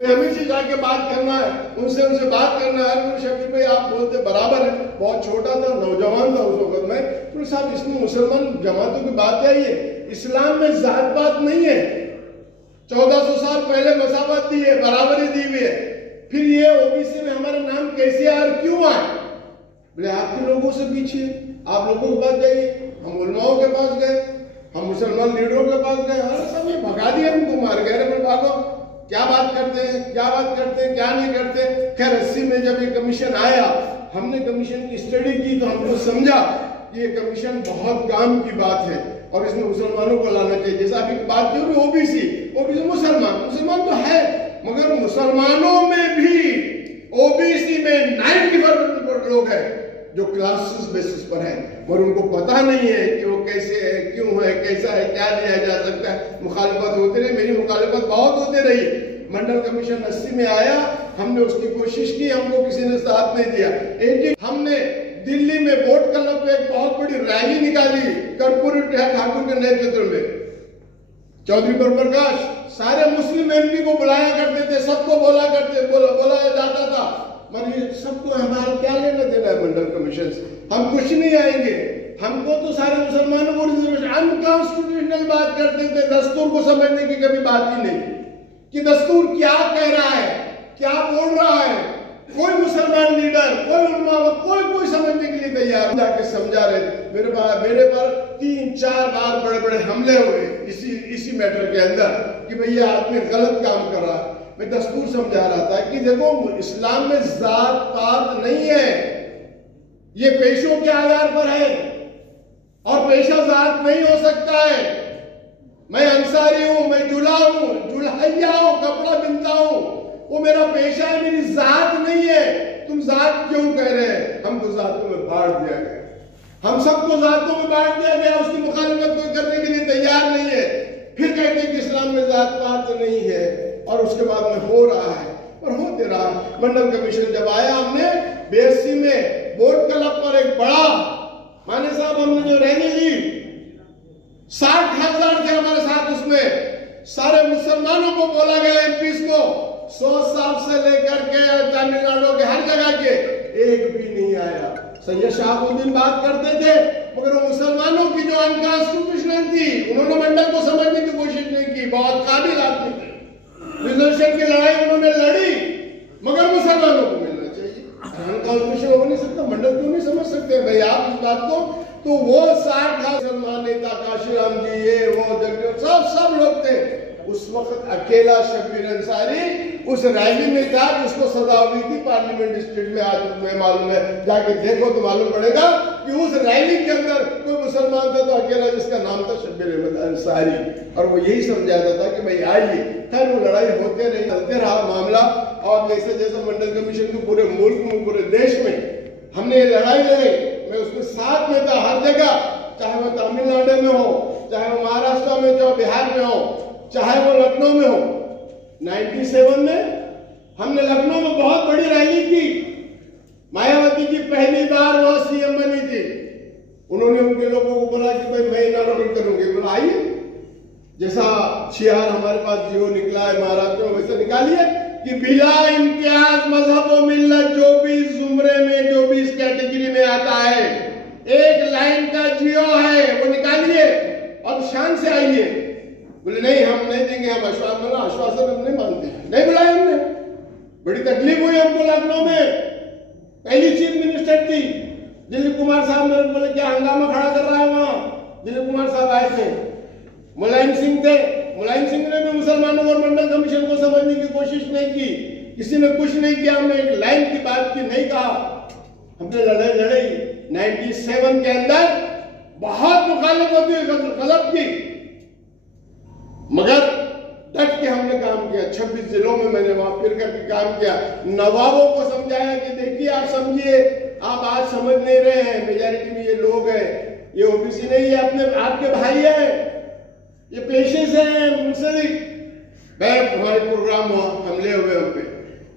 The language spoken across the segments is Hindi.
हमें से जाके बात करना है, उनसे बात करना है। तो शबीर भाई आप बोलते बराबर है, बहुत छोटा था, नौजवान था उस वक्त में। तो साहब इसमें मुसलमान जमातों की बात आई है, इस्लाम में जात पात नहीं है। 1400 साल पहले मसावत दी है, बराबरी दी हुई है। फिर ये ओबीसी में हमारा नाम कैसे आया, क्यों आए? बोले आपके लोगों से पीछे, आप लोगों के पास जाइए। हम उलमाओं के पास गए, हम मुसलमान लीडरों के पास गए, अरे सब ये भगा दिया हमको, मार गए। अरे भागो, क्या बात करते हैं, क्या बात करते हैं, क्या नहीं करते। खैर 80 में जब ये कमीशन आया, हमने कमीशन की स्टडी की तो हमको समझा कि ये कमीशन बहुत काम की बात है और इसमें मुसलमानों को लाना चाहिए। जैसा अभी बात की ओबीसी मुसलमान तो है, मगर मुसलमानों में भी ओबीसी में 90% लोग हैं जो क्लासेस बेसिस पर है, और उनको पता नहीं है कि वो कैसे है, क्यों है, कैसा है, क्या लिया जा सकता है। मुखालिफत होती रही, मेरी मुखालिफत बहुत होती रही। मंडल कमीशन 80 में आया, हमने उसकी कोशिश की, हमको किसी ने साथ नहीं दिया। एक दिन हमने दिल्ली में बोट क्लब पे एक बहुत बड़ी रैली निकाली, कर्पूरी ठाकुर के नेतृत्व में, चौधरी प्रकाश सारे मुस्लिम एमपी को बुलाया करते थे, सबको बोला जाता था, मगर सबको हमारा क्या लेना देना है मंडल कमीशन से, हम कुछ नहीं आएंगे। हमको तो सारे मुसलमानों को अनकॉन्स्टिट्यूशनल बात करते थे, दस्तूर को समझने की कभी बात ही नहीं कि दस्तूर क्या कह रहा है, क्या बोल रहा है। कोई मुसलमान लीडर, कोई उलमा, कोई समझने के लिए तैयार जाके समझा रहे थे। मेरे पर 3-4 बार बड़े बड़े हमले हुए इसी मैटर के अंदर कि भाई ये आदमी गलत काम कर रहा है। मैं दस्तूर समझा रहा था कि देखो इस्लाम में जात पात नहीं है, ये पेशों के आधार पर है और पेशा जात नहीं हो सकता है। मैं अंसारी हूं, मैं जुला हूं, जुल्हैया हूं, कपड़ा बिनता हूं, वो मेरा पेशा है, मेरी जात नहीं है। तुम जात क्यों कह रहे हैं? हमको जातों में बांट दिया गया, हम सबको जातों में बांट दिया गया, उसकी मुखालिफत कोई करने के लिए तैयार नहीं है। फिर कहते हैं कि इस्लाम में जात पात नहीं है, और उसके बाद में हो रहा है और होते रहा। मंडल कमीशन जब आया, हमने BSc में बोर्ड क्लब पर एक बड़ा माने साहब हमने जो रैली ली, 60,000 थे हमारे साथ, उसमें सारे मुसलमानों को बोला गया, एमपीस को, 100 साल से लेकर के तमिलनाडु के हर जगह के, एक भी नहीं आया। सैयद शहाबुद्दीन बात करते थे, मगर वो मुसलमानों की जो अनकॉन्स्टिट्यूशनल थी, उन्होंने मंडल को समझने की कोशिश नहीं की। बहुत काबिल आदमी थे, रिजर्वेशन की लड़ाई उन्होंने लड़ी, मगर मुसलमानों को मिलना चाहिए। अनकॉन्स्टिट्यूशनल हो नहीं सकता, मंडल क्यों नहीं समझ सकते भाई आप इस बात को? तो वो 60 मुसलमान नेता, काशीराम जी, ये वो जगह सब लोग थे। उस वक्त अकेला शब्बीर अंसारी उस रैली में था, जिसको सजा हुई थी पार्लियामेंट स्ट्रीट में। आज तुम्हें मालूम है, जाके देखो तो मालूम पड़ेगा कि उस रैली के अंदर कोई मुसलमान था तो अकेला, जिसका नाम था शब्बीर अहमद अंसारी, और वो यही समझाता था कि भाई आइए। खैर वो लड़ाई होते रही, चलते रहा मामला, और जैसे जैसे मंडल कमीशन को पूरे मुल्क में, पूरे देश में हमने ये लड़ाई लड़ी, मैं उसके साथ में था हर जगह, चाहे वो तमिलनाडु में हो, चाहे वो महाराष्ट्र में, चाहे बिहार में हो, चाहे वो लखनऊ में हो। 97 में हमने लखनऊ में बहुत बड़ी रैली की, मायावती जी पहली बार वहां सीएम बनी थी। उन्होंने उनके लोगों को बोला कि भाई मैं इनाग्रेट करूंगी, बोला आइए, जैसा शियार हमारे पास जियो निकला है महाराष्ट्र में, वैसे निकालिए कि बिला इम्तियाज मजहब व मिल्लत, जो भी जुमरे में, जो भी इस कैटेगरी में आता है, एक लाइन का जियो है, वो निकालिए और शान से आइए। बोले नहीं हम नहीं देंगे, हम आश्वासन हम नहीं मानते, नहीं बुलाया हमने। बड़ी तकलीफ हुई हमको लखनऊ में, पहली चीफ मिनिस्टर थी दिलीप कुमार साहब, मेरे बोले क्या हंगामा खड़ा कर रहा है वहां। दिलीप कुमार साहब आए थे, मुलायम सिंह थे, मुलायम सिंह ने भी मुसलमानों और मंडल कमीशन को समझने की कोशिश नहीं की, किसी ने कुछ नहीं किया। हमने एक लाइन की बात की, नहीं कहा, हमने लड़ाई 97 के अंदर बहुत मुखालिफत हुई गजब की, मगर डट के हमने काम किया। 26 जिलों में मैंने वहां फिर करके काम किया, नवाबों को समझाया कि देखिए आप समझिए, आप आज समझ नहीं रहे हैं, मेजॉरिटी में ये लोग हैं, ये ओबीसी नहीं है, अपने आपके भाई है, ये पेशे से हैं, मुंसलिक। हमारे प्रोग्राम हुआ, हमले हुए हम पे।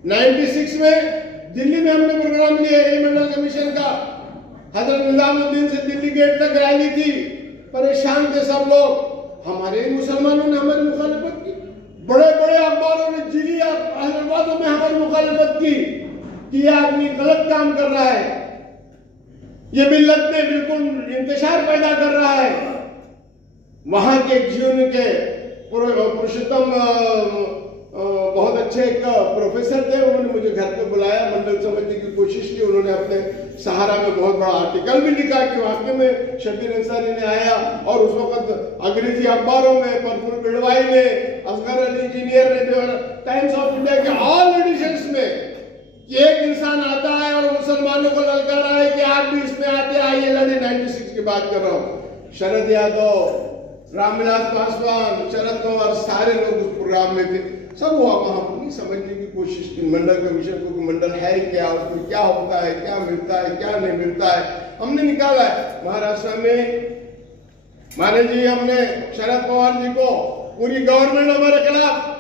96 में दिल्ली में हमने प्रोग्राम लिया मंडल कमीशन का, हजरत निजामुद्दीन से दिल्ली गेट तक रैली थी, परेशान थे सब लोग। हमारे मुसलमानों ने हमारी मुखालिफत की, बड़े बड़े अखबारों ने जिली अहलवादों में हमारी मुखालिफत की कि यह आदमी गलत काम कर रहा है, ये मिल्लत में बिल्कुल इंतशार पैदा कर रहा है। वहां के जीवन के पुरुषोत्तम बहुत अच्छे एक प्रोफेसर थे, उन्होंने मुझे घर पे बुलाया, मंडल समझने की कोशिश की। उन्होंने अपने सहारा में बहुत बड़ा आर्टिकल भी लिखा कि वाकई में शब्बीर अंसारी ने आया, और उस वक्त अंग्रेजी अखबारों में प्रफुल्ल बिड़वाई ने, असगर अली इंजीनियर ने, जो टाइम्स ऑफ इंडिया के ऑल एडिशंस में एक इंसान आता है और मुसलमानों को ललकार रहा है कि आप भी इसमें आते आइए लड़े। 96 की बात कर रहा हूँ। शरद यादव, रामविलास पासवान, शरद पवार, सारे लोग उस प्रोग्राम में थे। सब हुआ वहां पूरी समझने की कोशिश की मंडल कमीशन को, मंडल है क्या, उसमें क्या होता है, क्या मिलता है, क्या नहीं मिलता है। हमने निकाला है महाराष्ट्र में, माने जी हमने शरद पवार जी को, पूरी गवर्नमेंट हमारे खिलाफ,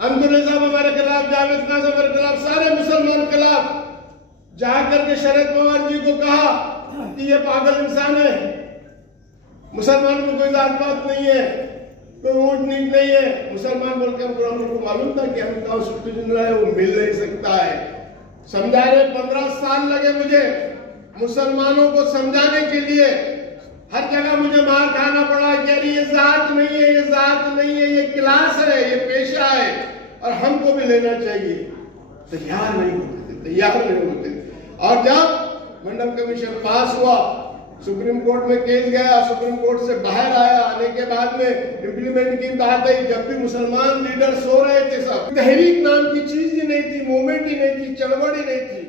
अंदुल्ला साहब हमारे खिलाफ, जावेद खान हमारे खिलाफ, सारे मुसलमान खिलाफ, जाकर के शरद पवार जी को कहा कि ये पागल इंसान है, मुसलमान में कोई जात पात नहीं है, कोई ऊंट नीच नहीं है। मुसलमान बोल के हमको मालूम था कि हम कॉन्स्टिट्यूशन है वो मिल नहीं सकता है। समझा रहे 15 साल लगे मुझे मुसलमानों को समझाने के लिए, हर जगह मुझे मार खाना पड़ा कि अरे ये जात नहीं है, ये जात नहीं है, ये क्लास है, ये पेशा है और हमको भी लेना चाहिए। तैयार नहीं होते थे, तैयार नहीं होते। और जब मंडल कमीशन पास हुआ, सुप्रीम कोर्ट में केस गया, सुप्रीम कोर्ट से बाहर आया, आने के बाद में इम्प्लीमेंट की बात आई। जब भी मुसलमान लीडर सो रहे थे, सब तहरीक नाम की चीज ही नहीं थी, मूवमेंट ही नहीं थी, चळवळ ही नहीं थी।